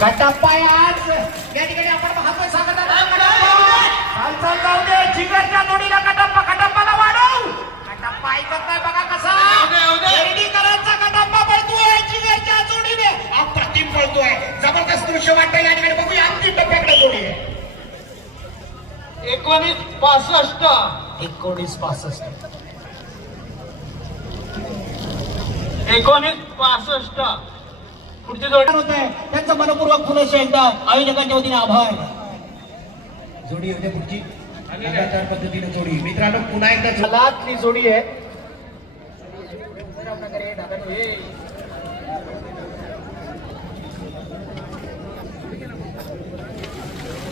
कटप्पा आज या ठिकाणी आपण पाहतोय सागर चाल जाऊ दे जिगरच्या जोडीला कटप्पाला वाढव. कटप्पा ऐकत नाही बघा कसा करांचा कटप्पा पळतोय जिगरच्या जोडीने अप्रतिम पळतोय. जबरदस्त दृश्य वाटतंय या ठिकाणी बघूया. अंतिम टप्प्याकडे जोडी आहे 1965 पुढची जोडी होत आहे. त्यांचं मनपूर्वक पुनश्च एकदा आयोजकांच्या वतीने आभार. जोडी होते पुढची लगातार पद्धतीने जोडी. मित्रांनो पुन्हा एकदा जलातली जोडी आहे.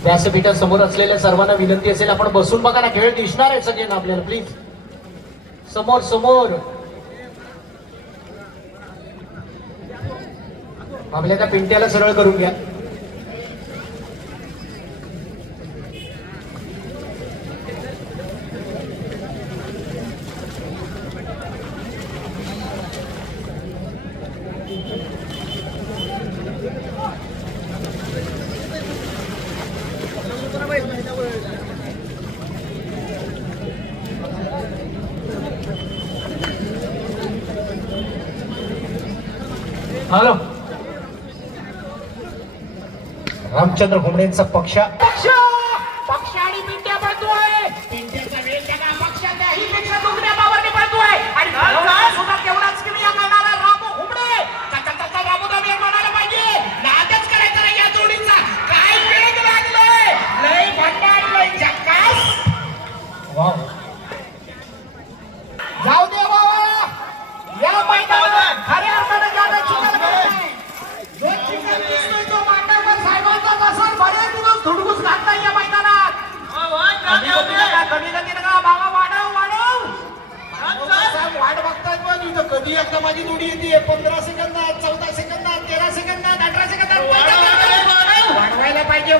व्यासपीठा समोर असलेल्या सर्वांना विनंती असेल आपण बसून बघा ना. खेळ दिसणार आहे सगळ्यांना आपल्याला. प्लीज समोर समोर आपल्या त्या पिंट्याला सरळ करून घ्या. हॅलो रामचंद्र घुमडेंचा पक्ष आणि पिंट्या पळतोय. पिंट्याचा वेळ त्याला पक्षाच्या ही पेक्षा दुसऱ्या पावरने पळतोय आणि सुद्धा तेवढाच क्रिया करणारा रामू घुमडे. रामूदा वेळ म्हणायला पाहिजे. नादच करायचा नाही या जोडीचा. काय वेग लागलाय. लय भंडार लय झक्कास. वाव जाऊ दे बाबा या मैदानात खऱ्या अर्थाने जागा चिखल करतोय. जो चिखल दिसतोय तो मांडवकर साहेबांचा कसा बरेच दिवस धुडगुस घातलाय या मैदानात. कमी गतीनं का बाबा वाढव साहेब वाट बघतायत. पण इथं कधी एकदा माझी जोडी येते 15 सेकंदात 14 सेकंदात 13 सेकंदात 18 सेकंदात. वाढवायला पाहिजे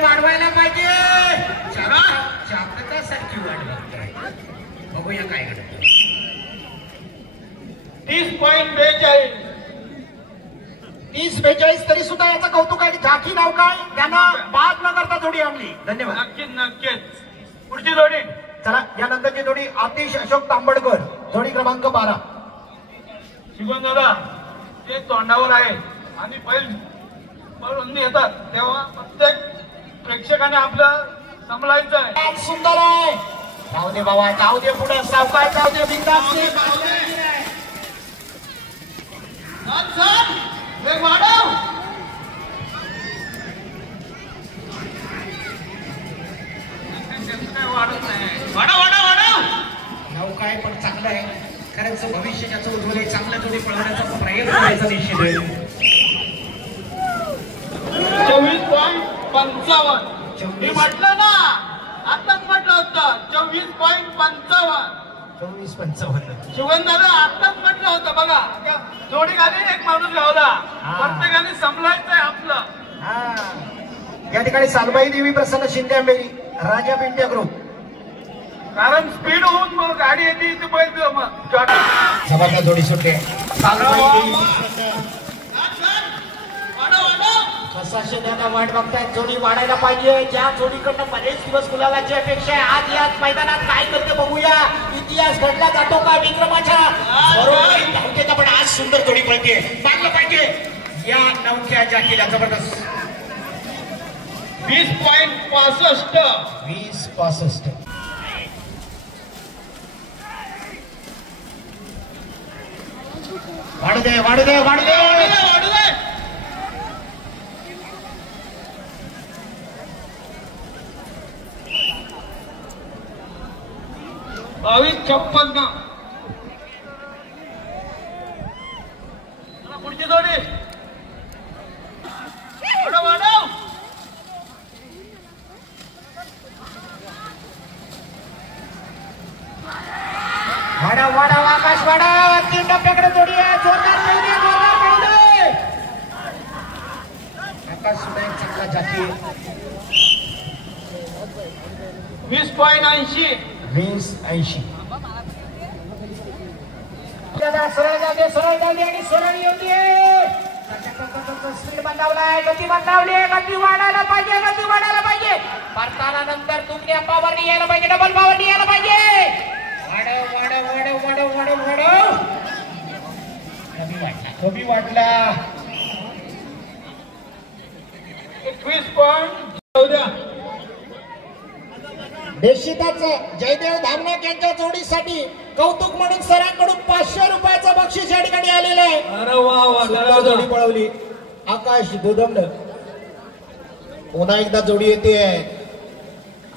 सारखी वाट बघताय. बघूया काय घडतं. 30.42 30-42 तरी सुद्धा याचं कौतुक आहे. झाकी नाव काय त्यानं बाद न करता जोडी आणली. धन्यवाद. नक्कीच पुढची जोडी. चला यानंतरची जोडी आतिश अशोक तांबडकर जोडी क्रमांक 12. शिवण दादा ते तोंडावर आहे आणि पळून येतात तेव्हा प्रत्येक प्रेक्षकाने आपलं सांभाळायचं आहे. सुंदर आहे. जाऊ दे बाबा जाऊ दे पुढे सावकाश जाऊ दे. बिंदास वाढव नाव काय पण चांगलं आहे. खरंच भविष्य ज्याचं उज्ज्वल आहे. चांगल्या जोडी पळवण्याचा प्रयत्न करायचा निश्चित आहे. 24.55 मी म्हटलं ना आताच म्हटलं होतं 24.55 शिवण दादा आताच म्हटलं होतं. बघा जोडी खाली एक माणूस गावला. प्रत्येकाने सांभाळायचंय आपलं. या ठिकाणी सालबाई देवी प्रसन्न शिंदे आंबेरी राजा पिंट्या ग्रुप. कारण स्पीड होऊन मग गाडी येते इथे पहिले मग जबरदस्त जोडी सुटते. कसाशे दादा वाट बघतायत. जोडी वाढायला पाहिजे. ज्या जोडीकडनं बरेच दिवस गुलालाची अपेक्षा आहे. आज याच मैदानात काय करते बघूया. इतिहास घडला जातो का विक्रमाच्या बरोबर. पण आज सुंदर जोडी पळते. मानलं पाहिजे या नवख्या जाकीला. जबरदस्त 20.65 वाढू दे. 22.56 पुढची जोडी. वाढव आकाश वाढव. 3 टप्प्याकडे जोडी आहे. जोरदार खेळू दे. आकाश सुद्धा एक चांगला जाती. 20.80 सरळ जाते आणि सरळ येते. स्पीड मंदावलाय, गती मंदावली, गती वाढायला पाहिजे, गती वाढायला पाहिजे. परताना नंतर दुसऱ्या पावरनी यायला पाहिजे, डबल पावरनी यायला पाहिजे. वाढव वाढव वाढव वाढव वाढव वाढव. कमी वाटला. 21 पॉईंट निश्चितच जयदेव धामणक यांच्या जोडीसाठी कौतुक म्हणून सरांकडून 500 रुपयाचं बक्षीस या ठिकाणी आलेलं आहे. अरे वा वा, जोडी पळवली. आकाश दुदमलं. पुन्हा एकदा जोडी येते.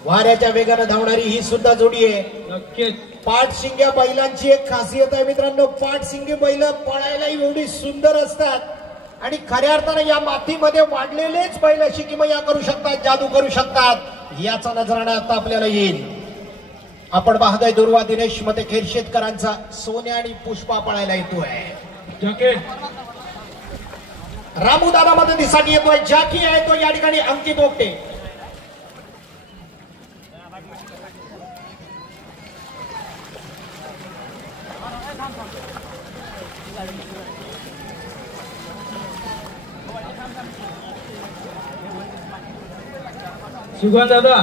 वाऱ्याच्या वेगाने धावणारी ही सुद्धा जोडी आहे. नक्कीच पाठशिंग्या बैलांची एक खासियत आहे मित्रांनो. पाठशिंगी बैल पळायला एवढी सुंदर असतात आणि खऱ्या अर्थाने या मातीमध्ये वाढलेलेच बैल अशी किमया करू शकतात, जादू करू शकतात. याचा नजराणा आता आपल्याला येईल. आपण पाहतोय दुर्वा दिनेश मते खेरशेतकरांचा सोन्या आणि पुष्पा पळायला येतोय. रामू दादा मदतीसाठी येतोय. जाकी आहे तो या ठिकाणी अंकित ओपटे. सुगंध दादा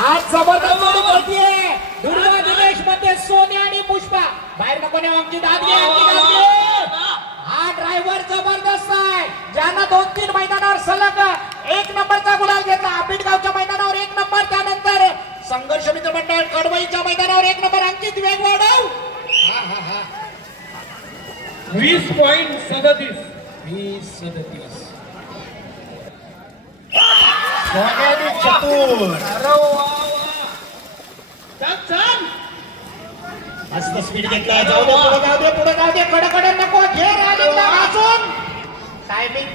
आज जबरदस्त जोडी पळतीये. दुर्वा दिनेश मध्ये सोन्या आणि पुष्पा. बाहेर नको ने आमची दाद घे, आमची दाद घे. हा ड्रायव्हर जबरदस्त आहे. ज्यानं 2-3 मैदानावर सलग 1 नंबरचा गुलाल घेतला. आंबेडगावच्या मैदानावर 1 नंबर, त्यानंतर संघर्ष मित्र मंडळ कडवईच्या मैदानावर 1 नंबर. अंकित वेग वाढव. 20.37 सोन्याने चतुर. मस्त स्पीड घेतला. जाऊ दे, पुढे जाऊ दे, पुढे जाऊ दे. कडकडे नको. घे रॅलिंगला घासून. टायमिंग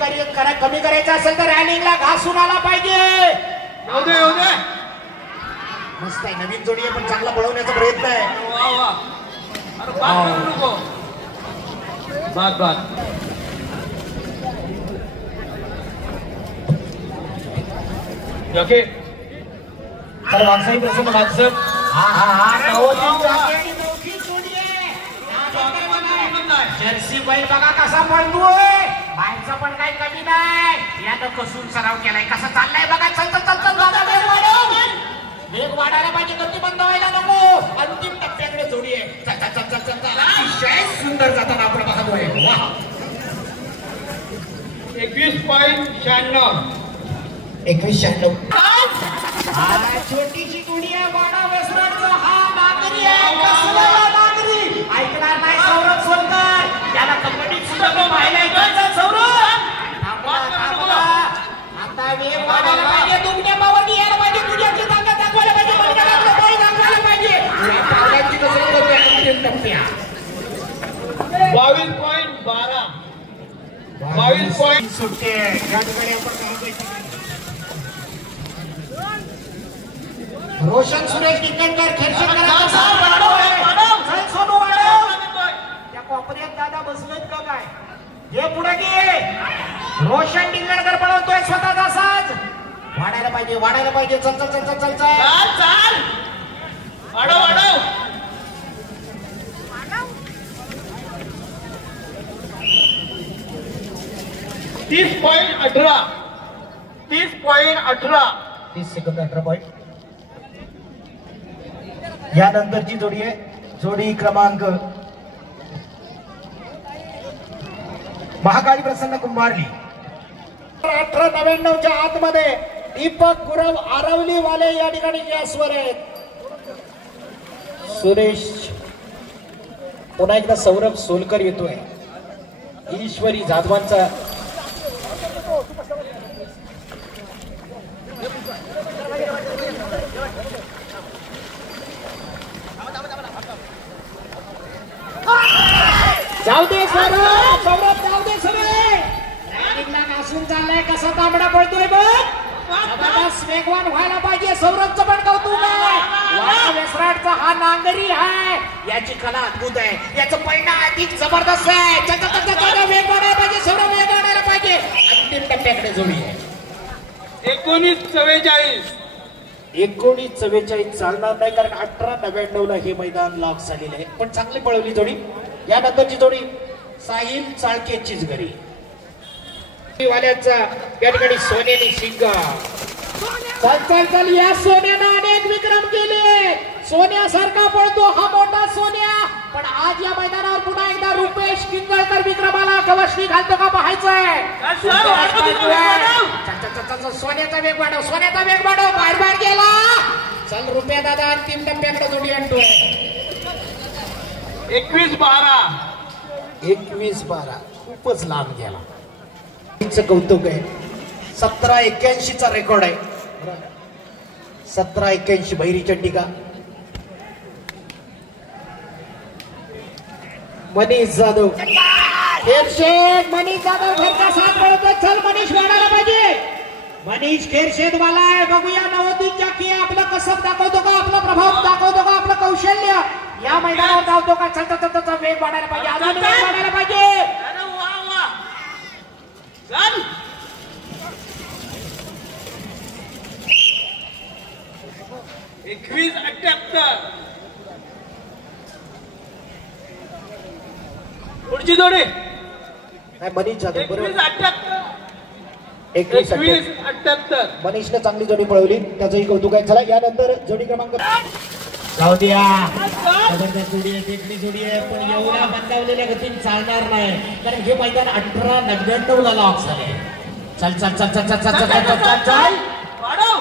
कमी करायचं असेल तर रॅलिंगला घासून आला पाहिजे. येऊ दे येऊ दे. मस्त आहे. नवीन जोडी आहे पण चांगला पळवण्याचा प्रयत्न आहे. वा वा. अरे बाद करू नको. बाद बाद. ओके तर वागसाई प्रसन्न वागसर. जर्सी बैल बघा कसा पळतोय. बाहेरचा पण काही कमी नाही. यानं कसून सराव केलाय. कसा चाललाय बघा. चल चल चल चल. वेग वाढव. वेग वाढायला पाहिजे. गती बंद व्हायला नको. अंतिम टप्प्याकडे जोडी आहे. चल चल चल चल चल. अतिशय सुंदर जाताना आपण पाहतोय. वा. 21.96 21-96. छोटीशी जोडी आहे. वाडा वेस्टर्नचा हा नागरी आहे. कसला नागरी ऐकणार नाही सौरभ सोनकर. त्याला कबड्डीत सुद्धा तो पाहिला ऐकायचा. सौरभ आता वेग वाढायला पाहिजे. दुगण्या पावरनी यायला पाहिजे. तुझ्याची ताकद दाखवायला पाहिजे. बलगाडातलं बळ दाखवायला पाहिजे. या पावलांची कसरत करतोय अंतिम टप्प्यात. 22.12 22 पॉईंट सुटते. या ठिकाणी आपण पाहतोय रोशन सुरेश निकंदर खेरशेतकरांचा सोनू वाढव. त्या कॉपऱ्यात दादा बसलेत का काय? हे पुढे घे. रोशन निकंदर पळवतोय स्वतःचा साज. वाढायला पाहिजे, वाढायला पाहिजे. चल चल चल चल चल चल चाल. वाढव वाढव. 30.18 30.18 30 सेकंद 18 पॉईंट. यानंतरची जोडी आहे जोडी क्रमांक महाकाळी प्रसन्न कुंभारली. 1899च्या आतमध्ये दीपक गुरव आरवलीवाले या ठिकाणी गॅसवर आहेत. सुरेश. पुन्हा एकदा सौरभ सोलकर येतोय. ईश्वरी जाधवांचा जाऊ दे सौरभ. सौरभ जाऊ दे. रॅलिंगला घासून चाललाय. कसा तांबडा पडतोय बघ. जबरदस्त वेगवान व्हायला पाहिजे. सौरभचं पण कौतुक आहे. वेसराटचा हा नांगरी आहे. याची कला अद्भुत आहे. याचं परिणाम अधिक जबरदस्त आहे. वेग वाढायला पाहिजे. सौरभ वेग वाढायला पाहिजे. अंतिम टप्प्याकडे जोडी आहे. 1944 1944 चालणार नाही कारण 1899ला हे मैदान लॉक झालेले आहे. पण चांगली पळवली जोडी. यानंतरची जोडी साहिल चाळकेचीच घरी. वाल्याचा या ठिकाणी सोन्याने शिंगा चल चल चल या सोन्यानं अनेक विक्रम केले. सोन्यासारखा पळतो हा मोठा सोन्या. पण आज या मैदानावर पुन्हा एकदा रुपेश किंजळकर विक्रमाला कवचणी घालतो का पाहायचंय. सोन्याचा वेग वाढव सोन्याचा वेग वाढव. बाहेर बाहेर गेला. चल रुपया दादा अंतिम टप्प्याकडे जोडी आणतोय. 21-12 21-12 खूपच लांब गेला. कौतुक आहे. 1781 चा रेकॉर्ड आहे. 1781 भैरी चंडिका. मनीष जाधव खेरशेद. मनीष जाधव घरचा साथ पडतो. चल मनीष वाढायला पाहिजे. मनीष खेरशेद वाला आहे. बघूया नवोदितच्या की आपलं कसब दाखवतो का आपला प्रभाव दाखवतो का आपलं कौशल्य या मैदानावर धावतो का. चल वेग वाढायला पाहिजे. अजून वेग वाढायला पाहिजे. 21-78 पुढची जोडी मनीष जाधव बरोबर. 21-78 मनीषने चांगली जोडी पळवली. त्याचंही कौतुक आहे. चला यानंतर जोडी क्रमांक जाऊ द्या. जबरदस्त जोडी आहे. देखणी जोडी आहे. पण एवढ्या मंदावलेल्या गतीने चालणार नाही. कारण हे मैदान 1899 ला लॉक झाले. चल चल चल चल चल चल चल चल चल वाढव.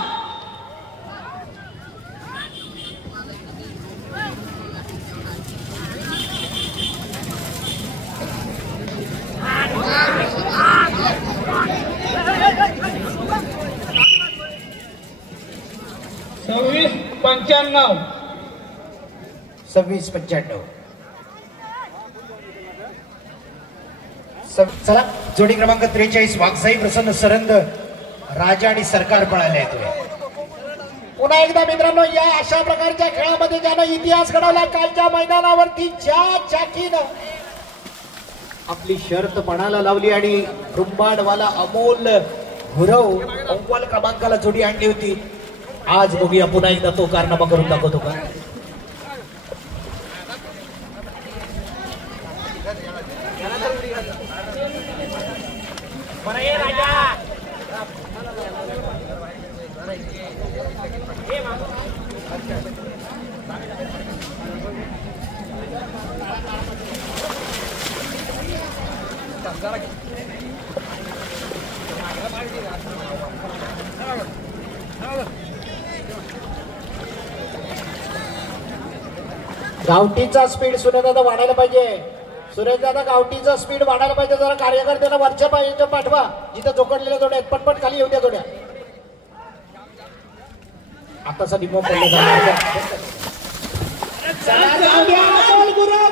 सव्वीस 95 चला जोडी क्रमांक 43 वाघसाई प्रसन्न सरंद राजा आणि सरकार पळाले आहेत. पुन्हा एकदा मित्रांनो या अशा प्रकारच्या खेळामध्ये ज्यानं इतिहास घडवला कालच्या मैदानावरती ज्या चाकीनं आपली शर्त पणाला लावली आणि रुंबाडवाला अमोल गुरव अव्वल क्रमांकाला जोडी आणली होती. आज बघूया पुन्हा एकदा तो कारनामा करून दाखवतो का. गावठीचा स्पीड सुरेशदादा वाढायला पाहिजे. सुरेशदादा गावठीचा स्पीड वाढायला पाहिजे. जरा कार्यकर्त्यांना वरच्या पाहिजे पाठवा. जिथं जोकडलेल्या जोड्या आहेत पटपट खाली येऊ द्या जोड्या. आताचा डिमो पडले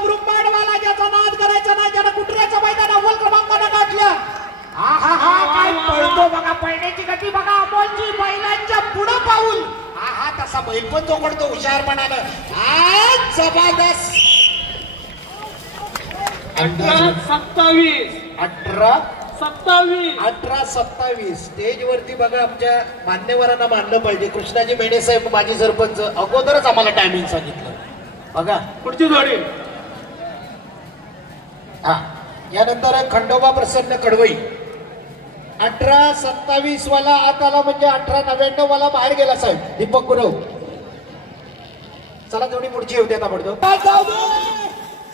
गुरुपाडवाला ज्याचा नाद करायचा नाही ज्यानं कुटऱ्याचं मैदान अव्वल क्रमांकानं गाठलं. काय पळतो बघा. पळण्याची गती बघा. अमोलची बैलांच्या पुढं पाऊल. तसा बैल पण तो पडतो हुशारपणानं. आज जबरदस्त 18-27 स्टेज वरती बघा. आमच्या मान्यवरांना मानलं पाहिजे. कृष्णाजी मेणे साहेब माजी सरपंच अगोदरच आम्हाला टायमिंग सांगितलं बघा. पुढची जोडी यानंतर खंडोबा प्रसन्न कडवई 18-27 वाला आत आला म्हणजे 18-99 वाला बाहेर गेला साहेब दीपक गुरव. चला जोडी पुढची होते आता पडतो.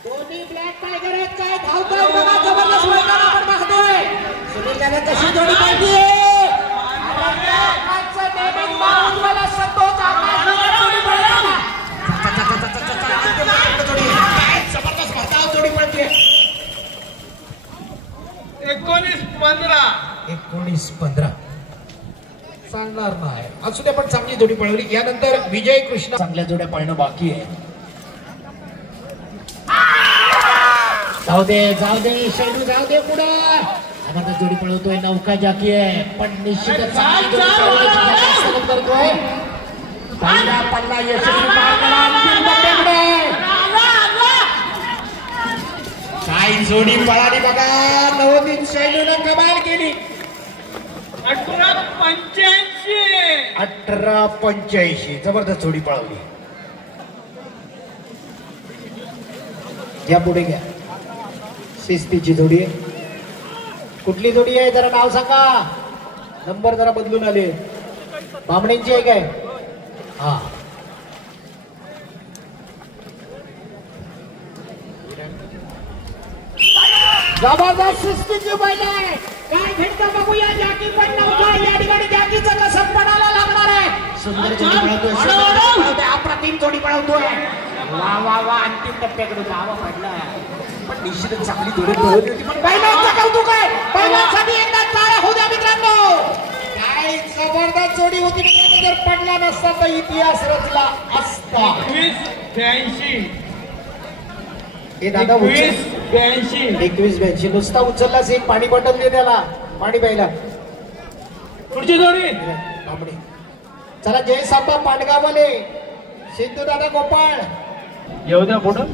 दोन्ही ब्लॅक टायगर आहेत. काय धावताय बघा. जबरदस्त मैदान आपण पाहतोय. सुनील दादा कशी जोडी पाहिजे. जबरदस्त भरधाव जोडी पडते. 19-15 चालणार नाही. असू दे पण चांगली जोडी पळवली. यानंतर विजय कृष्ण. चांगल्या जोड्या पळणं बाकी आहे. जाऊ दे शैलू जाऊ दे पुढं. आता जोडी पळवतोय. नौका जाकी आहे पण निश्चितच चांगली जोडी पळवण्याची करतोय. पहिला पल्ला यशस्वी पार केला. अंतिम टप्प्याकडे काय जोडी पळाली बघा. नवोदित शैलूनं कमाल केली. 18-85 जबरदस्त जोडी पळवली. या पुढे घ्या. शिस्तीची जोडी आहे. कुठली जोडी आहे जरा नाव सांगा. नंबर जरा बदलून आले. बामणेंची आहे काय? हा जबरदस्त शिस्तीची बैल आहे. काय भेटतं बघूया. जॅकी पण नव्हता या ठिकाणी. जॅकीचं कसं पडायला लागणार आहे. सुंदर जोडी पळवतोय. अप्रतिम जोडी पळवतोय. वा वा वा अंतिम टप्प्याकडे जावा पडला. पण निश्चितच चांगली जोडी पळवली होती. पण बैलांचं कौतुक आहे. बैलांसाठी एकदा टाळ्या होऊ द्या मित्रांनो. काय जबरदस्त जोडी होती मित्रांनो. जर पडला नसता तर इतिहास रचला असता. 21-82 हे दादा 21-82 नुसता उचललाच. एक पाणी बॉटल दे त्याला. पाणी प्यायला. पुढची जोडी बामणे. चला जय सांबा पांडगाववाले. सिद्धू दादा गोपाळ येऊ द्या पुढं.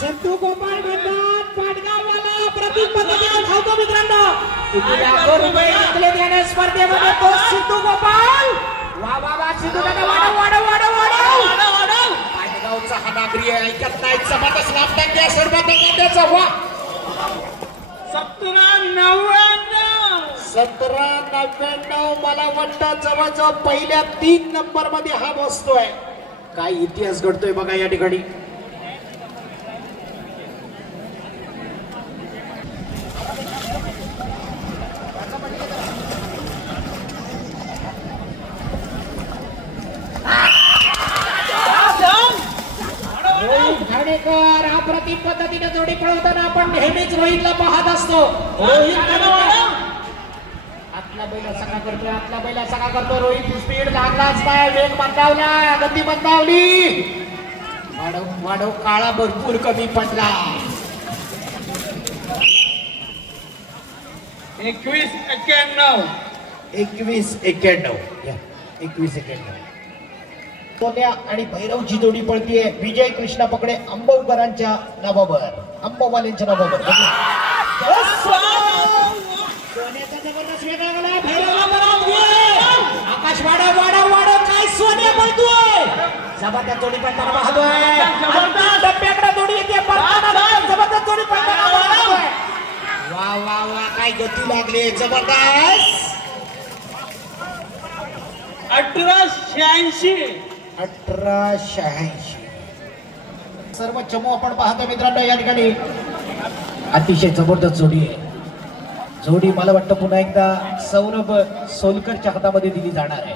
सिद्धू गोपाळ म्हणतात पाडगाववाला प्रतीक पद्धतीने धावतो मित्रांनो. किती लाखो रुपये जिंकले त्याने स्पर्धेमध्ये तो सिद्धू गोपाळ. वा वा वा सिद्धू दादा वाढव वाढव वाढव वाढव. पाडगावचा हा नागरी आहे. ऐकत नाही. जबरदस्त लाभदायक द्या. सर्वात त्याचा वा 17-99. मला वाटतं जवळजवळ पहिल्या 3 नंबर मध्ये हा बसतोय. काय इतिहास घडतोय बघा या ठिकाणी. अप्रतिम पद्धतीने जोडी पळवताना आपण नेहमीच रोहितला पाहत असतो. आतला बैला सगळा करतोय. आतला बैला सगळा करतो. रोहित स्पीड लागलाच नाही. वेग मंदावला. गती मंदावली. वाढव वाढव. काळा भरपूर कमी पडला. 21-91. 21-91. सोन्या आणि भैरवची जोडी पळतीये. विजय कृष्णा पकडे अंबवकरांच्या नावावर. अंबवाल्यांच्या नावावर. सोन्याचा जबरदस्त वेगळा गेला. आकाश वाढव वाढव वाढव. काय सोन्या पळतोय. जबरदस्त जोडी पळताना पाहतोय. टप्प्याकडे जोडी येते. जबरदस्त जोडी पळताना पाहतोय. वा वा वा. काय गती लागली. जबरदस्त. 1886. सर्व चमू आपण पाहतो मित्रांनो या ठिकाणी. अतिशय जबरदस्त जोडी आहे. जोडी मला वाटतं पुन्हा एकदा सौरभ सोलकरच्या हातामध्ये दिली जाणार आहे.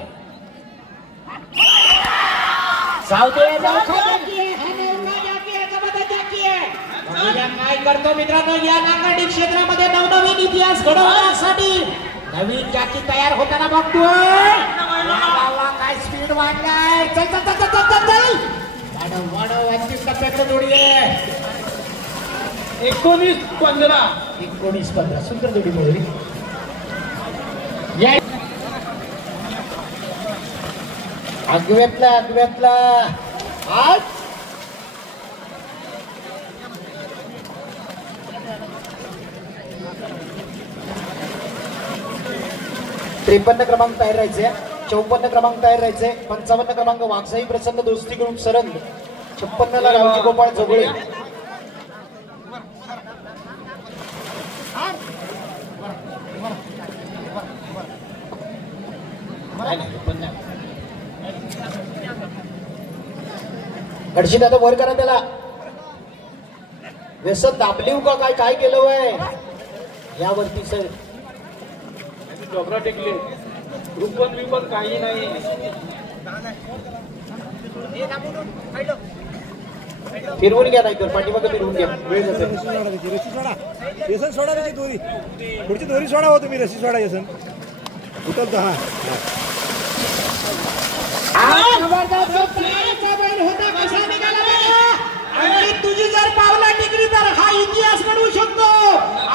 काय करतो मित्रांनो या नागाडी क्षेत्रामध्ये नवनवीन इतिहास घडवण्यासाठी नवीन जॅकी तयार होताना बघतोय. काय स्पीड वाढलाय. चल चल चल चल चल चल. वाढव वाढव. अंतिम टप्प्याकडे जोडी आहे. 19-15. सुंदर जोडी मिळाली. अगव्यातला आज 53 क्रमांक तयार राहायचे. 54 क्रमांक तयार राहायचे. 55 क्रमांक वाघसाई प्रसन्न दोस्ती ग्रुप सरंद. 56 ला रावजी गोपाळ जोगळे. गडशी दादा वर करा त्याला. व्यसन दाबलीव का काय काय केलं वय यावरती सर. डोकरा टेकले. ग्रुपन बिपन काही नाही. फिरवून घ्या नाही तर पाठीमागे फिरवून घ्या. वेळ जाते. रशी सोडा. येसन सोडा. त्याची दोरी पुढची दोरी सोडा हो तुम्ही. रशी सोडा. येसन उतरतो. हा तुझी जर पावला टिकली तर हा इतिहास घडवू शकतो.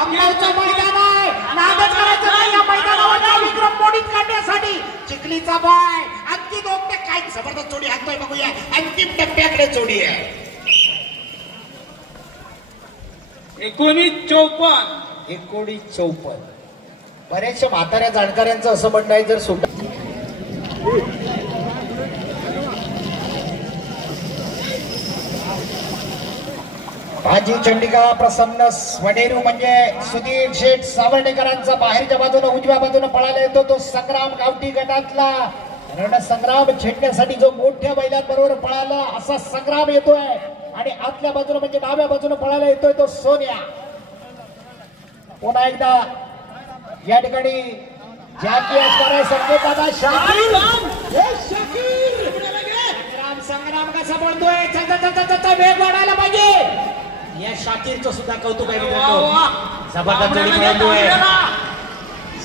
आमदारचं मैदान आहे. नादच करायचं नाही या मैदानावर. विक्रम मोडीत काढण्यासाठी चिखलीचा बाय. अंतिम काय जबरदस्त जोडी हातोय बघूया. अंतिम टप्प्याकडे जोडी आहे. 19-54. बऱ्याचशा म्हाताऱ्या जाणकारांचं असं म्हणणं आहे जर सुट भाजी चंडिका प्रसन्न वडेरू म्हणजे सुधीर शेठ सावर्डेकरांचा बाहेरच्या बाजूने उजव्या बाजूने पळायला येतो तो संग्राम गावठी गटातला रणसंग्राम छेडण्यासाठी जो मोठ्या बैलांबरोबर पळाला असा संग्राम येतोय आणि आतल्या बाजूने म्हणजे डाव्या बाजूने पळायला येतोय तो सोन्या. पुन्हा एकदा या ठिकाणी जाती असणारा संकेत दादा शाकीर संग्राम कसा बोलतोय वेग वाढायला पाहिजे. या शाकीरचं सुद्धा कौतुक आहे जबरदस्त जोडी पळतोय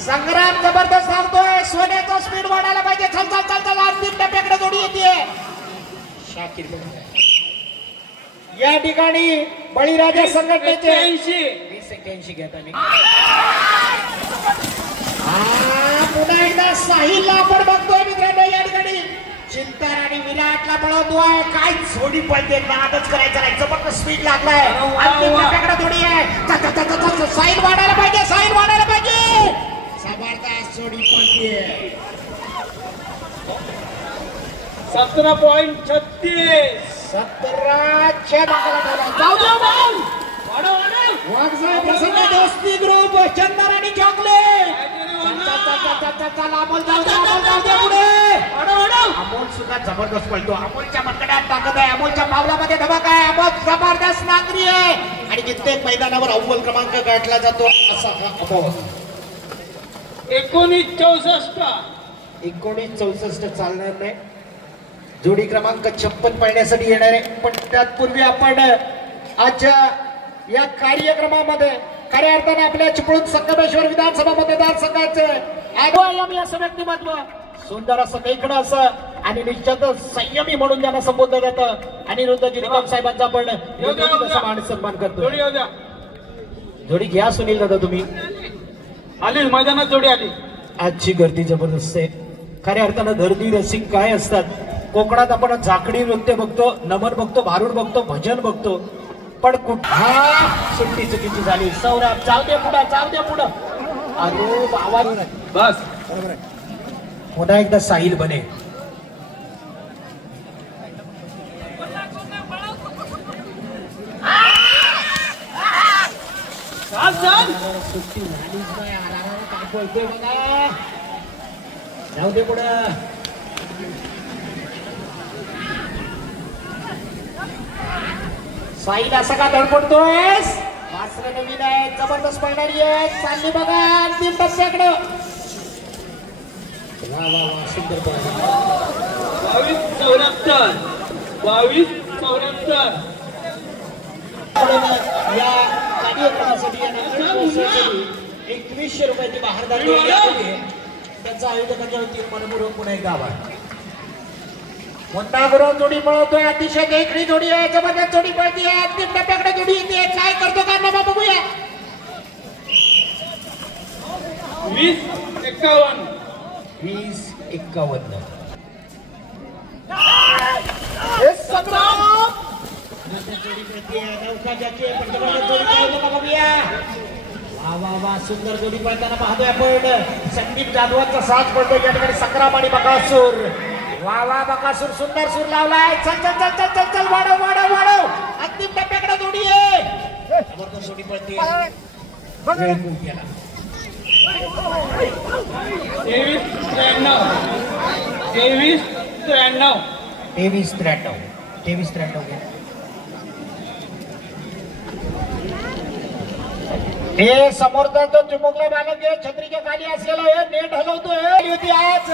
संग्राम जबरदस्त धावतोय सोन्याचा स्पीड वाढायला पाहिजे. चल चल चल चल अंतिम टप्प्याकडे जोडी येते शाकीर. या ठिकाणी बळीराजा संघटनेचे 81 घेत आम्ही. पुन्हा एकदा साहिलला आपण बघतोय मित्रांनो या ठिकाणी चिंतार आणि विराटला पळवतोय. काय जोडी पळते नादच करायचा नाही जबरदस्त स्पीड लागलाय. अंतिम टप्प्याकडे जोडी आहे साहिल वाढायला पाहिजे साहिल वाढायला पाहिजे. जबरदस्त जोडी पळते 17.36 17च्या भागाला ठेवला. जाऊ दे बॉल वाघसाहेब प्रसन्न दोस्ती ग्रुप चंदर आणि चॉकलेट अमोल सुद्धा जबरदस्त पळतो. अमोलच्या मनगड्यात ताकद आहे अमोलच्या पावलामध्ये धमाका आहे. अमोल जबरदस्त नांगरी आहे आणि कित्येक मैदानावर अव्वल क्रमांक गाठला जातो असा हा अमोल. 1964 चालणार नाही. जोडी क्रमांक 56 पळण्यासाठी येणार आहे पण त्यापूर्वी आपण आजच्या या कार्यक्रमामध्ये खऱ्या अर्थाने आपल्या चिपळूण संगमेश्वर विधानसभा मतदारसंघाचे आयामी असं व्यक्तिमत्व सुंदर असं देखणं असं आणि निश्चित संयमी म्हणून त्यांना संबोधलं जातं. अनिरुद्ध जिरगाम साहेबांचा आपण मान सन्मान करतो. जोडी घ्या सुनील दादा तुम्ही आली मैदानात जोडी आली. आजची गर्दी जबरदस्त आहे. खऱ्या अर्थानं गर्दी रसिक काय असतात. कोकणात आपण झाकडी नृत्य बघतो नमन बघतो भारूड बघतो भजन बघतो पण कुठं सुट्टी चुकीची झाली. सौरभ जाऊ दे पुढं अरे बाबा बस बरोबर आहे. पुन्हा एकदा साहिल बने सुट्टी झालीच नाही. काय बोलतोय बघा जाऊ दे पुढं. साहिल असा का धडपडतोय वासरे नवीन आहे जबरदस्त पळणारी आहे चालली बघा अंतिम टप्प्याकडे. वा वा वा सुंदर पळा 22-74 या कार्यक्रमासाठी 2100 रुपयाची बाहेरदारी त्याचा आयोजकांच्या वतीने मनपूर्वक पुन्हा एकदा आभार. मोठा गुरु जोडी पळवतोय अतिशय देखणी जोडी आहे जबरदस्त जोडी पळती आहे अंतिम टप्प्याकडे जोडी येते. काय करतो का नामा बघूया. 20-51 वा सुंदर जोडी पळताना पाहतोय आपण. संदीप जाधवांचा साथ पडतोय या ठिकाणी संग्राम आणि बकासूर. वा बकासूर सुंदर सूर लावलाय. चल चल चल चल चल चल वाढव अंतिम टप्प्याकडे जोडी आहे जबरदस्त जोडी पळते. 23-93 हे समोरचा तो चिमुकला बालक आहे छत्रीच्या खाली असलेला हे नेट हलवतोय होती आज.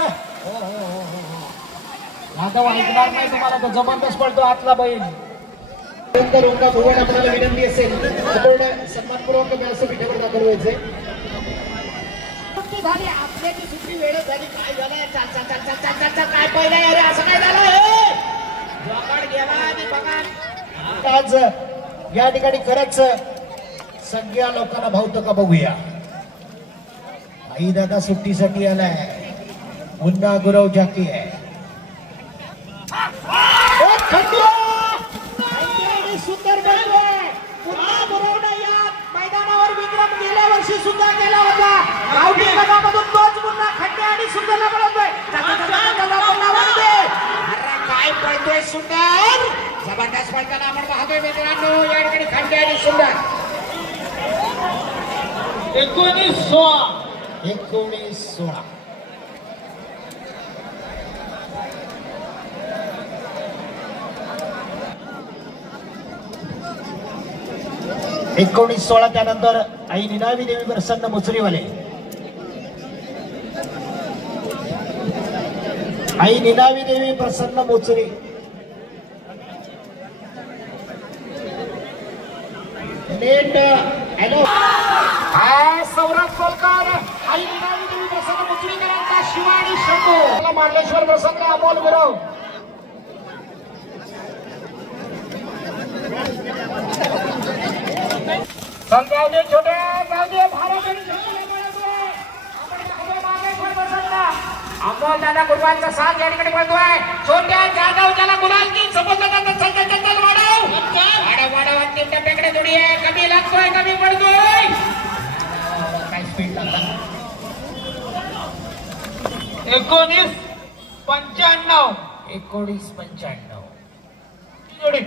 माधव ऐकणार नाही तुम्हाला तो जबरदस्त पळतो आतला बैल. आपल्याला विनंती असेल आपण सन्मानपूर्वक व्यासपीठावर दाखल व्हायचे. झाली आपल्याची सुट्टी वेळ झाली. काय झालं काय पहिला अरे असं काय झालं गेला आणि बघा आज या ठिकाणी खरंच सगळ्या लोकांना भावतं का बघूया. आई दादा सुट्टीसाठी आलाय. मुन्ना गुरव जाकी आहे सुंदर पुन्हा गुरवनं या मैदानावर विक्रम गेल्या वर्षी सुद्धा केला होता. मित्रांनो या ठिकाणी खांडे आणि सुंदर 19-16 19-16 त्यानंतर आई निनावी देवी प्रसन्न मुचरीवाले आई निनावी देवी प्रसन्न मोचरी नेट हॅलो सौरभ कोलकर आई निनावी देवी प्रसन्न मुचरीकरांचा शिवा आणि शंभू मार्लेश्वर प्रसन्न अमोल गुरव संध्यावले छोट्या गावले भारत आणि अमोल दादा गुरुवारचा साथ या ठिकाणी पळतोय छोट्या जाधव ज्याला गुलाल की समजलं जातं चल वाढव अंतिम टप्प्याकडे जोडी आहे कमी लागतोय कमी पडतोय काय स्पीड लागला 19-95 जोडी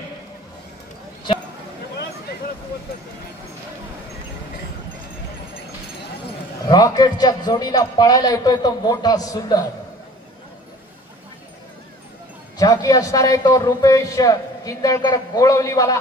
रॉकेटच्या जोडीला पळायला येतोय तो मोठा सुंदर जाकी असणार आहे तो रुपेश किंदळकर गोळवलीवाला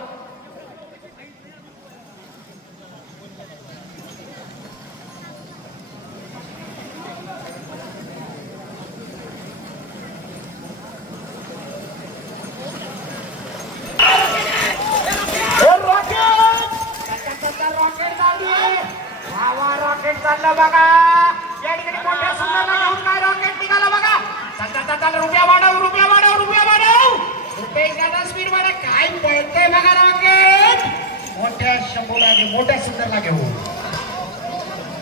रॉकेट चाललं बघा या ठिकाणी मोठ्या सुंदरला घेऊन काय रॉकेट निघाला बघा चाल रुपया वाढव रुपये ज्यादा स्पीड मध्ये काय पळतंय बघा रॉकेट मोठ्या शंभूला आणि मोठ्या सुंदरला घेऊन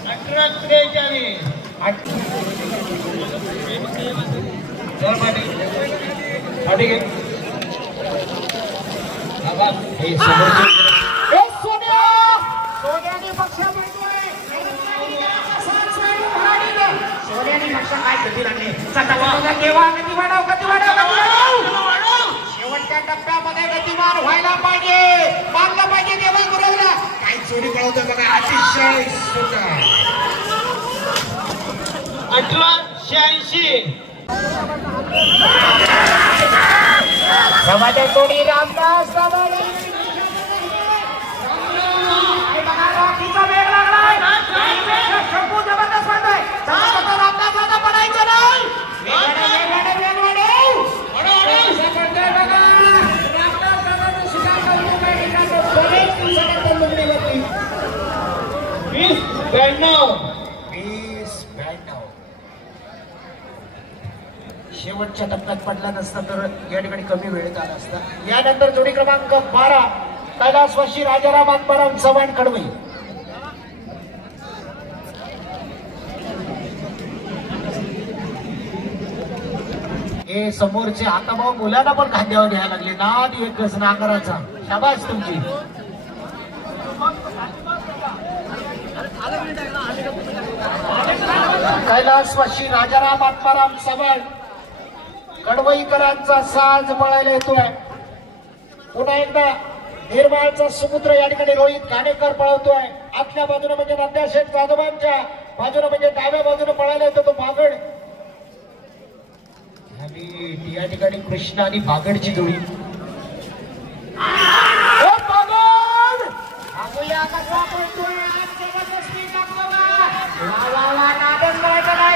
18-43 सोन्याने पक्ष काय गती लागली शेवटच्या टप्प्यामध्ये गतिमान व्हायला पाहिजे मानलं पाहिजे देवा गुरवला काय चोरी कळवतोय बघा अतिशय सुंदर 18-86 समाजा जोडी रामदास रॉकीचा वेग लागलाय शंभू जबरदस्त पडतोय रामदास दादा पडायचं नाही शेवटच्या टप्प्यात पडला नसता तर या ठिकाणी कमी वेळेत आला असता यानंतर जोडी क्रमांक 12 कैलासवासी राजाराम आत्माराम चव्हाण कडवई हे समोरचे आता भाऊ मुलांना पण खांद्यावर घ्यायला लागले नाद एक गज नांगराचा शाबास तुमची कैलासवासी राजाराम आत्माराम चव्हाण कडवईकरांचा साज पळायला येतोय पुन्हा एकदा निर्माळचा समुद्र या ठिकाणी रोहित घाणेकर पळवतोय आतल्या बाजूने म्हणजे नंद्याशेठ जाधवांच्या बाजूने म्हणजे डाव्या बाजूने पळायला येतो तो भागड आणि या ठिकाणी कृष्णा आणि भागडची जोडी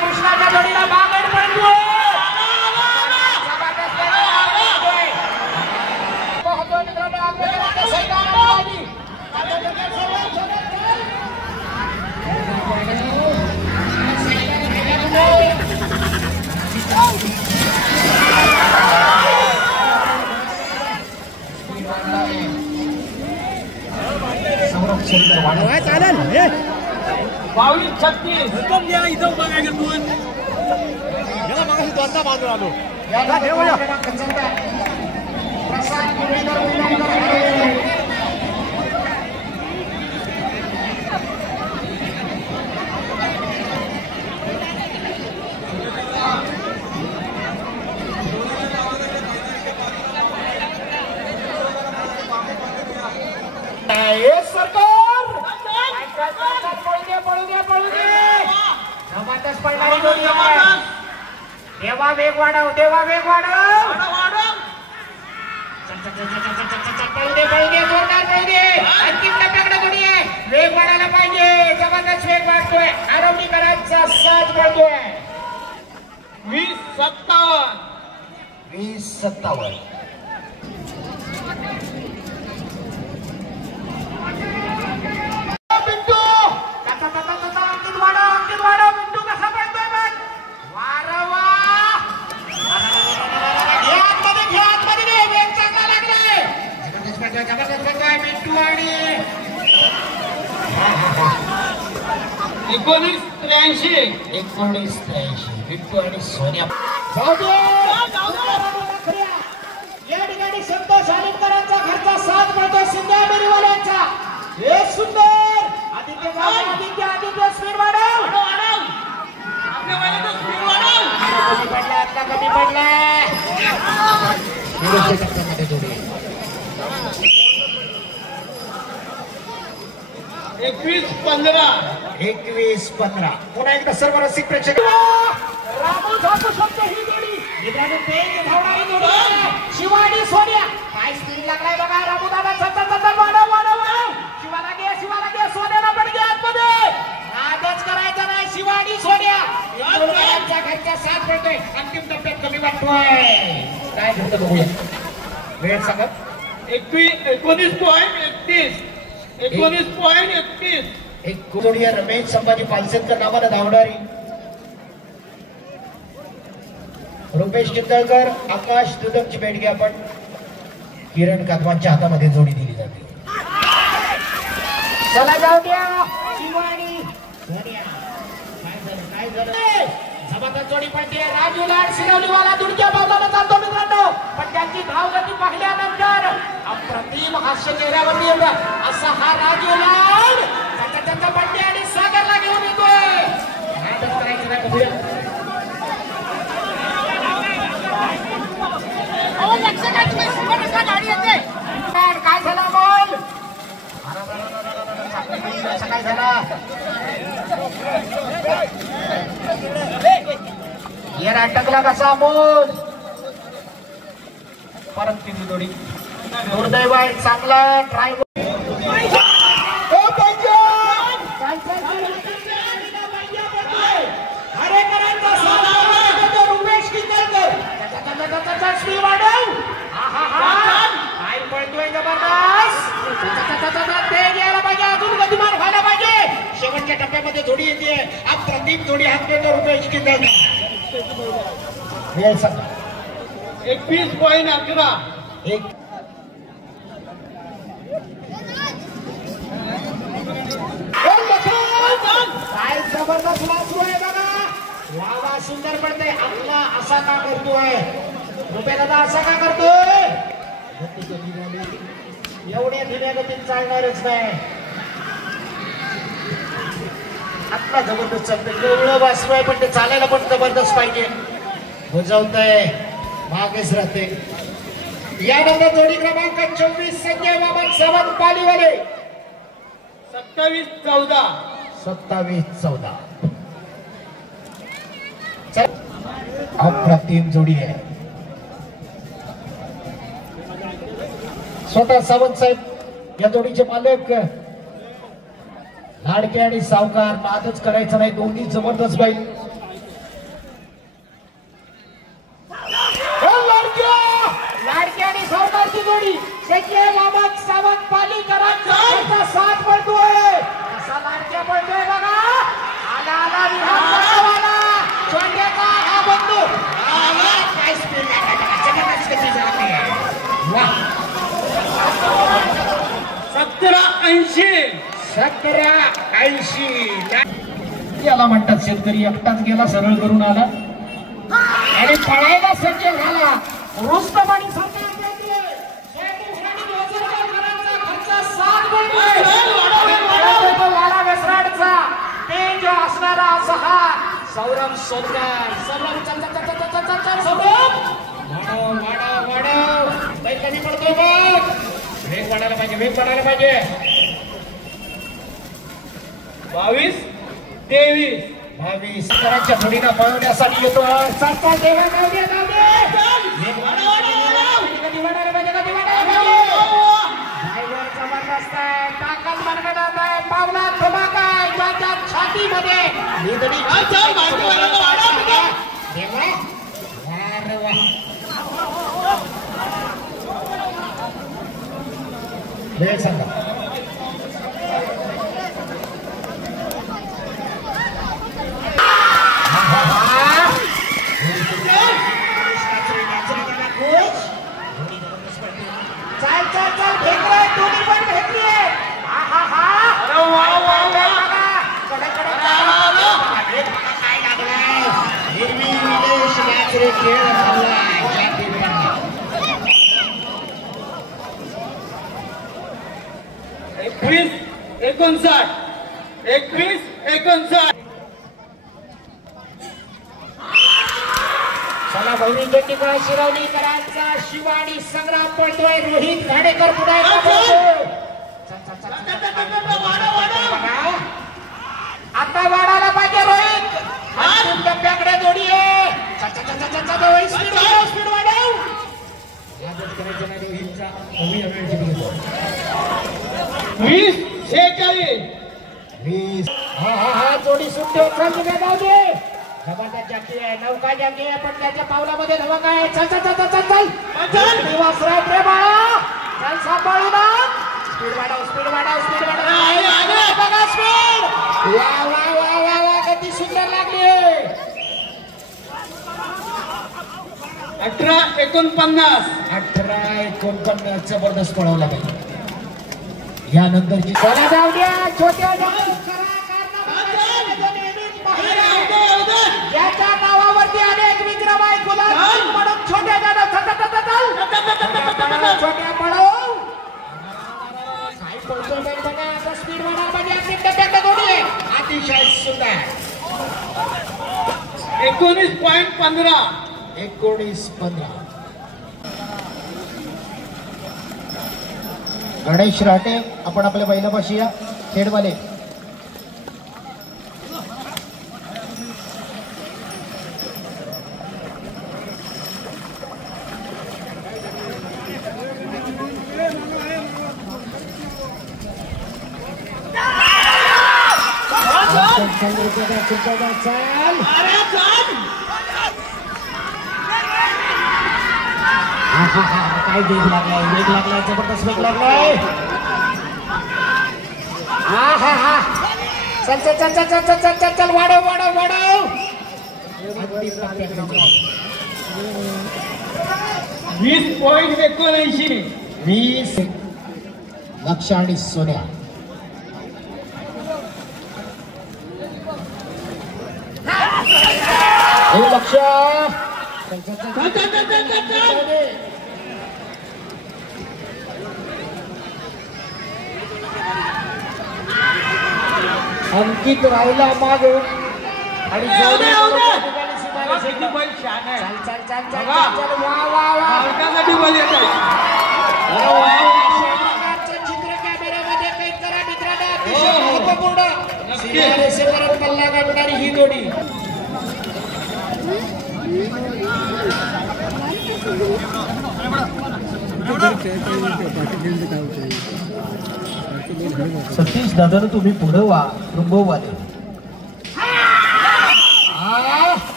कृष्णाच्या जोडीला भागड पडतोय चालेल 22-36 इथं बघायला तू याला मागाशी दोनदा बाजूला आलो देवा वेग वाढव, देवा वेग वाढव. पळू दे जोरदार पळू दे. अंतिम टप्प्याकडे जोडी आहे. वेग वाढायला पाहिजे. जबरदस्त वेग वाढतोय. आरवणीकरांचा साथ पळतोय. 20-57. 20-57. पिंटू अंकित वाढव. पिंटू कसा पळतोय बघ. वारवा घे. वेग चांगला लागलाय. जबरदस्त पळतोय पिंटू. आणि 19-83. पिंटू आणि सोन्या. या ठिकाणी संतोष आलिमकरांचा घरचा साथ पळतोय सिंध्या बेरीवाल्यांचा. एक सुंदर आदित्य स्पीड वाढव. कमी पडलाय. 21-15. पुन्हा एकदा सर्व रसिक प्रेक्षक रामू झापू शकतो ही जोडी. मित्रांनो तेज धावणारी जोडी शिवानी सोन्या. काय स्पीड लागलाय बघा. रामू दादा सतत वाढव. शिवाला घे. सोन्याला पण घे आतमध्ये. नादच करायचा नाही. शिवानी सोन्या यांच्या घरच्या साथ पडतोय. अंतिम टप्प्यात कमी वाटतोय. काय घडतं बघूया. वेळ सांगत 19.31. 19.31. एक जोडी आहे रमेश संभाजी पालसेकर नावानं धावणारी. रुपेश चिंदळकर, आकाश दुदकची भेट घ्या. आपण किरण कदमांच्या हातामध्ये जोडी दिली जाते. चला जाऊ द्या. शिवानी सोनिया. काय झालं. जबरदस्त जोडी पडते. राजू लाड सिरवलीवाला दुडक्या बाजूला चालतो मित्रांनो. पण त्यांची धावगती पाहिल्यानंतर अप्रतिम हास्य चेहऱ्यावरती येतं असा हा राजू लाड त्याचा पडते आणि सागरला घेऊन येतोय. नाटक करायचं नाही बघूया. काय झालं बोल. काय झालं. या नाटकला कसा बोल. परत तिथे जोडी दुर्दैव आहे. चांगला ट्राय. रुपेश किंजळकर काय पळतोय जबरदस्त. ते गेला पाहिजे. अजून गतिमान व्हायला पाहिजे. शेवटच्या टप्प्यामध्ये जोडी येते. अप्रतिम जोडी हात देतो रुपेश किंजळकर. वेळ सांगा. 21.11. काय जबरदस्त वासरू आहे बघा. वावा सुंदर पडते. आपला असा का करतोय. रुपयाला असा का करतोय. एवढ्या धीम्या गतीत चालणारच नाही. आपला जबरदस्त चालतंय. एवढं वासरू आहे पण ते चालायला पण जबरदस्त पाहिजे. बुजवतंय मागेच राहते. यानंतर जोडी क्रमांक 24 संजय वामन सावंत पालीवाले. 27-14. 27-14. अप्रतिम जोडी आहे. स्वतः सावंत साहेब या जोडीचे मालक. लाडके आणि सावकार. नादच करायचं नाही. दोन्ही जबरदस्त बैल. लाडके आणि सावकारची जोडी संजय वामन सावंत पालीकरांचा साथ पडतोय. असा लाडक्या पडतोय बघा. आला सोंड्याचा हा बंधू. काय स्पीड जबरदस्त गती झाली. 17-80. याला म्हणतात शेतकरी. एकटाच गेला. सरळ करून आला आणि पळायला सज्ज झाला. रुस्तम आणि सरकार तेज असणारा असा हा सौरभ सोनकर. सौरभ वाढव. बैल कमी पडतो बघ. वेग वाढायला पाहिजे. 22-23. 22 करांच्या जोडीनं पळवण्यासाठी येतो सरकार देवा जाऊ दे कधी वाढायला पाहिजे ड्रायव्हर जबरदस्त आहे ताकद मनगटात आहे पावला धमाका आहे ज्याच्या छातीमध्ये निधडी वेळ सांगा चल चल चल फेकले दोन्ही पण फेकली हा हा हा काय लागलाय हिरवी विदेश नाचरे खेळ झालाय 21-59 चला बहिणीच्या ठिकाणी शिरवलीकरांचा शिवानी संग्राम पळतोय रोहित घाडेकर पुढे आता वाढायला पाहिजे रोहित अंतिम टप्प्याकडे जोडी आहे स्पीड वाढव 20-46 हा जोडी सुटते जाऊ दे जबरदस्त जाकी आहे नौका जाकी आहे पण त्याच्या पावलामध्ये धमक आहे चल चल चल चल चल निवासराव प्रेमाळा चल सांभाळू ना स्पीड वाढव बघा स्पीड वा वा वा वा वा किती सुंदर लागली 18-49 जबरदस्त पळवला पाहिजे यानंतरची चला जाऊ द्या छोट्या याच्या नावावरती अनेक विक्रम आहे गुलाब म्हणून छोट्या छोट्या पळव काय पळतोय बघा आता स्पीड वाढवा म्हणजे अंतिम टप्प्याकडे जोडी आहे अतिशय सुंदर 19-15 गणेश राटे आपण आपल्या बैलापाशी या खेडवाले काय वेग लागलाय जबरदस्त वेग लागलाय चल चल चल चल चल चल चल चल वाढव 20.79 लक्ष आणि सोन्या लक्ष अंकित राहिला माग आणि चित्र कॅमेऱ्यामध्ये कैद करा मित्रांनो अतिशय महत्वपूर्ण पल्ला गाठणारी ही जोडी सतीश दादा तुम्ही पुढे वा रुंबवाले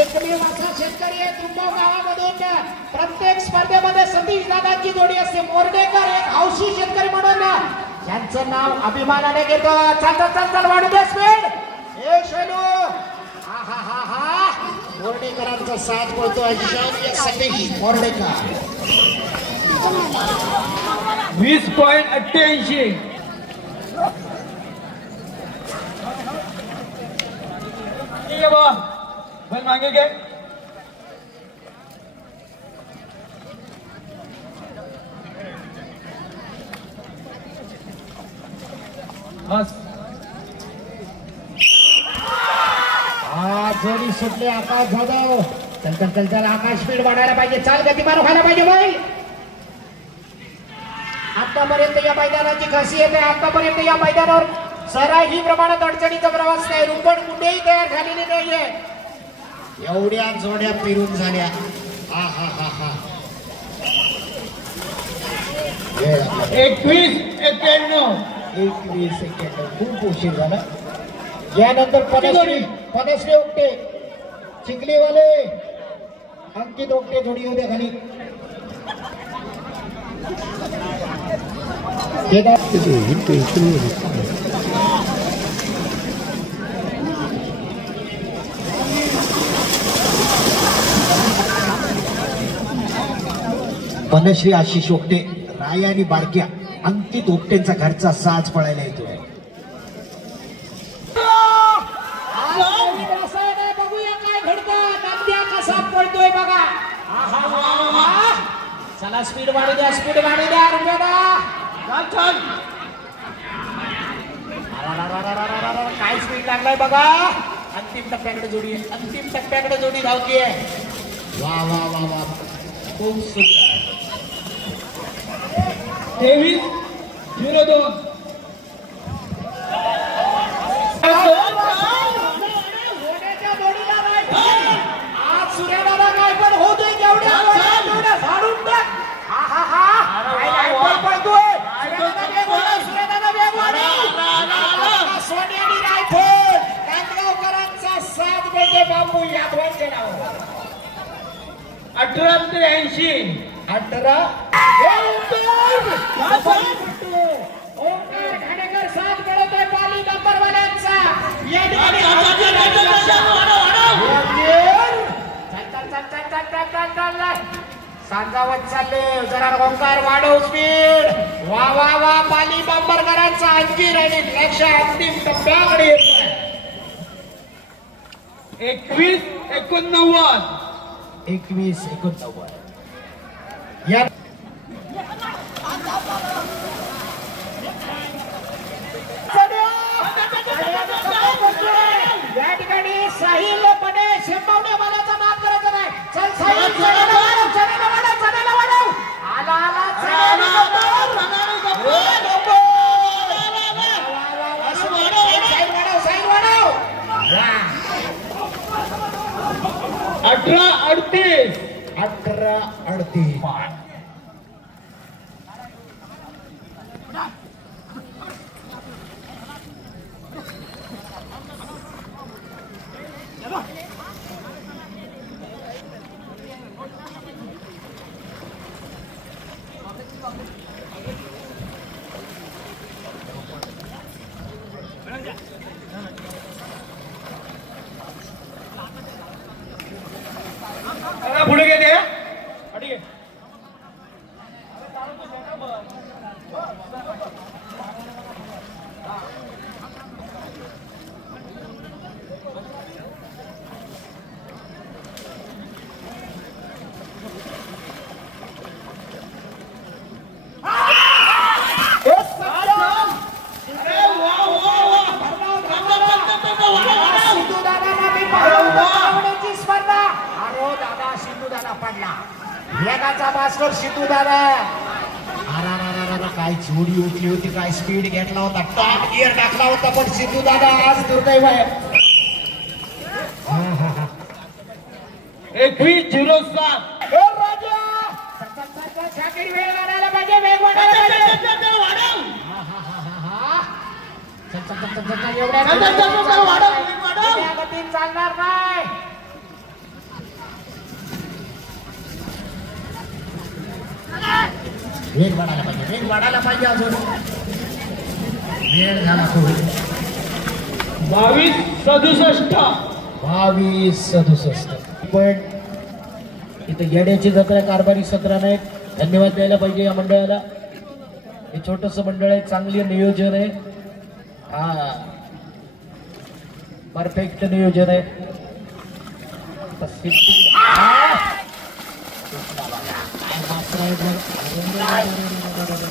एकमेव असा शेतकरी आहे तुंबव गावामधून प्रत्येक स्पर्धेमध्ये सतीश दादांची जोडी असते मोर्डेकर एक हौशी शेतकरी म्हणून ज्यांचं नाव अभिमानाने घेतो चल वाढू दे स्पीड हे शैलू मोर्डेकरांचा साथ बोलतो सतीश मोर्डेकर 20.88 बल मागे गे बस जोडी सुटली आकाश जाधव चल आकाश स्पीड वाढायला पाहिजे चाल गतिमान व्हायला पाहिजे बैल आतापर्यंत या मैदानाची खासियत आहे आतापर्यंत या मैदानावर सराही प्रमाणात अडचणीचा प्रवास नाही. रुपण कुठेही तयार झालेली नाहीये. एवढ्या जोड्या पेरून झाल्या. हा हा हा हा 21-91 सेकंड खूप उशीर झाला. यानंतर पदश्री ओकटे चिखलीवाले अंकित ओकटे जोडी उद्या खाली. पनश्री आशिष ओकटे राया आणि बारक्या अंकित ओकटेंचा घरचा साज पळायला येतोय. बघूया काय घडतं. नंद्या कसा पळतोय बघा. चला स्पीड वाढू द्या रुपयाला. काय स्पीड लागलाय बघा. अंतिम टप्प्याकडे जोडी धावतीये. वा वा वा वा खूप सुंदर. 23-02 आज सूर्यदादा काय पण होतोय. केवढ्या झाडून टाक. सूर्यदादा सोन्यानी रायफल नांदगावकरांचा साथ म्हणजे बाबू यादवांचे नाव. 18-83 18 ओंकार घाणेकर साथ मिळवतोय पाली नंबरवाल्यांचा. सांगावत चालले जरा ओंकार वाढव स्पीड. वा वा वा पाली बंबरकरांचा अंजीर आणि लक्ष अंतिम टप्प्याकडे येतोय. 21-89 या ठिकाणी साहिल पडे शेंबवण्यावाल्याचा नाद करायचा नाही. चल साहिल चढायला वाढव. आला साहिल वाढव. 18-38 पुढे गेले. वेगाचा मास्टर सिद्धू दादा. काय जोडी उठली होती. काय स्पीड घेतला होता. टॉप गिअर टाकला होता. पण सिद्धू दादा आज दुर्दैव आहे. 21-07 वेळ वाढायला पाहिजे. वेग वाढायला पाहिजे. एवढ्या गतीत चालणार नाही. वेग वाढायला पाहिजे अजून वेळ झाला. 22-67 पण इथं येड्याची जत्रा कारभारी सत्र नाही. धन्यवाद द्यायला पाहिजे या मंडळाला. हे छोटस मंडळ आहे. चांगले नियोजन आहे. हा परफेक्ट नियोजन आहे.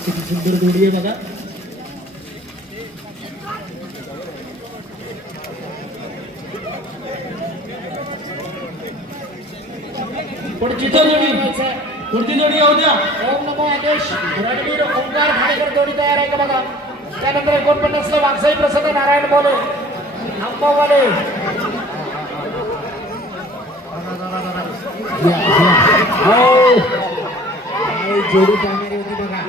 किती सुंदर जोडी आहे बघा. पुढची जोडी येऊ द्या. ओम नमो आदेश रणवीर ओंकार घाणेकर जोडी तयार आहे का बघा. त्यानंतर 49 ला वागसाई प्रसन्न नारायण बोले अंबावाले जोडी पाहणारी होती बघा.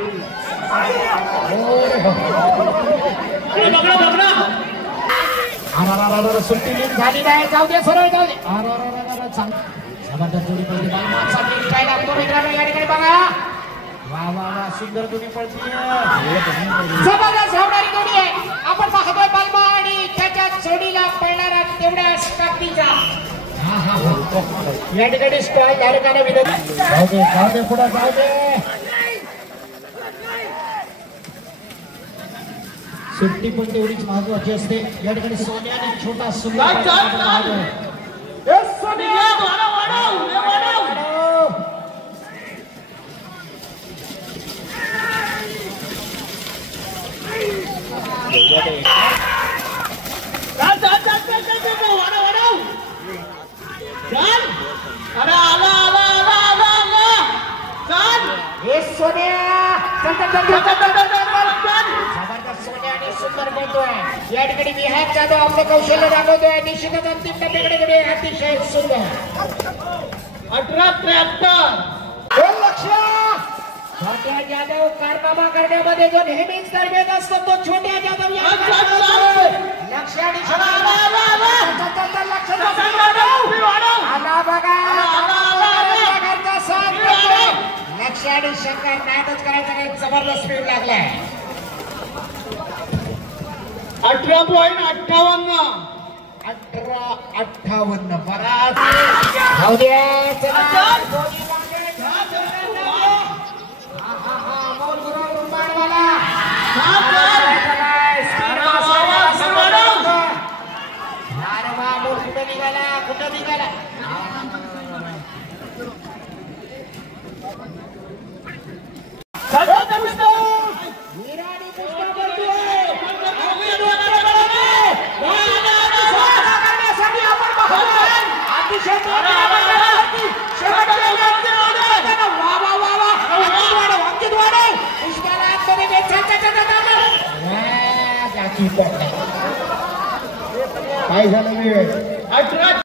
सुट्टी लीड झाली नाही. जाऊ दे सरळ जाऊ दे. जबरदस्त जोडी पडली काय लागतो मित्रांनो या ठिकाणी बघा. वा वा वा सुंदर जोडी पडली. जबरदस्त धावणारी जोडी आहे. आपण पाहतोय बालमा आणि त्याच्या जोडीला पळणारा तेवढ्या ताकदीचा या ठिकाणी स्टॉल धारकांना विनंती. जाऊ दे पुढे जाऊ दे. सुट्टी पण तेवढीच महत्वाची असते या ठिकाणी. सोन्याने छोटा सुंदर सुंदर बोलतोय या ठिकाणी विहार जाधव आपलं कौशल्य दाखवतोय. निश्चितच अंतिम टप्प्याकडे अतिशय सुंदर. 18-73 लक्ष छोट्या जाधव कारनामा करण्यामध्ये जो नेहमीच तरबेज असतो तो छोट्या जाधव या लक्ष आणि आला बघा. लक्ष आणि शंकर नाटच करायचं नाही. जबरदस्त स्पीड लागलाय. 18.58 18-58 बराच जाऊ द्या. कुठं निघाला काय झालं.